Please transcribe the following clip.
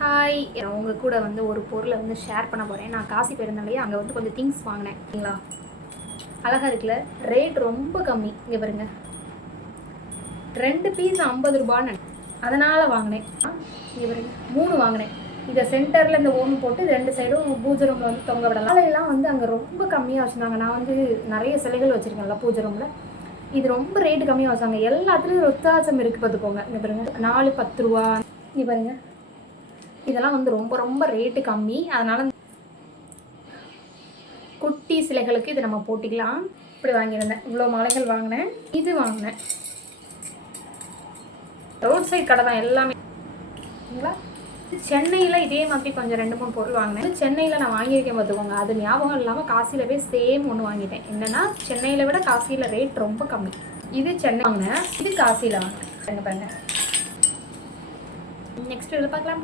Hi, உங்க கூட வந்து ஒரு பொருளை வந்து ஷேர் பண்ண போகிறேன். நான் காசி போயிருந்தாலே அங்கே வந்து கொஞ்சம் திங்ஸ் வாங்கினேன். சரிங்களா, அழகாக இருக்குல்ல, ரேட் ரொம்ப கம்மி. இங்கே பாருங்க, 2 பீஸ் 50 ரூபான்னு, அதனால் வாங்கினேன். இங்கே பாருங்க, 3 வாங்கினேன். இதை சென்டரில் இந்த ஓம் போட்டு 2 சைடும் பூஜை ரூமில் வந்து தொங்க விடலாம். மாலையெல்லாம் வந்து அங்கே ரொம்ப கம்மியாக வச்சுருந்தாங்க. நான் வந்து நிறைய சிலைகள் வச்சுருக்கேன்ல பூஜை ரூமில். இது ரொம்ப ரேட்டு கம்மியாக வச்சாங்க. எல்லாத்துலேயும் வித்தியாசம் இருக்குது பார்த்துக்கோங்க. இங்கே பாருங்க, 4 10 ரூபா. இங்கே பாருங்க, இதெல்லாம் வந்து ரொம்ப ரொம்ப ரேட்டு கம்மி. அதனால் குட்டி சிலைகளுக்கு இது நம்ம போட்டிக்கலாம். இப்படி வாங்கியிருந்தேன். இவ்வளோ மாலைகள் வாங்கினேன். இது வாங்கினேன், ரோட் சைட் கடை தான் எல்லாமே. சரிங்களா, சென்னையில் இதே மாதிரி கொஞ்சம் 2-3 பொருள் வாங்கினேன். சென்னையில் நான் வாங்கியிருக்கேன் பார்த்துக்கோங்க. அது ஞாபகம் இல்லாமல் காசியில் போய் சேம் ஒன்று வாங்கிட்டேன். என்னென்னா, சென்னையில் விட காசியில் ரேட் ரொம்ப கம்மி. இது சென்னை வாங்கினேன், இது காசியில் வாங்கினேன். பாருங்க, நெக்ஸ்ட் இதில் பார்க்கலாம்.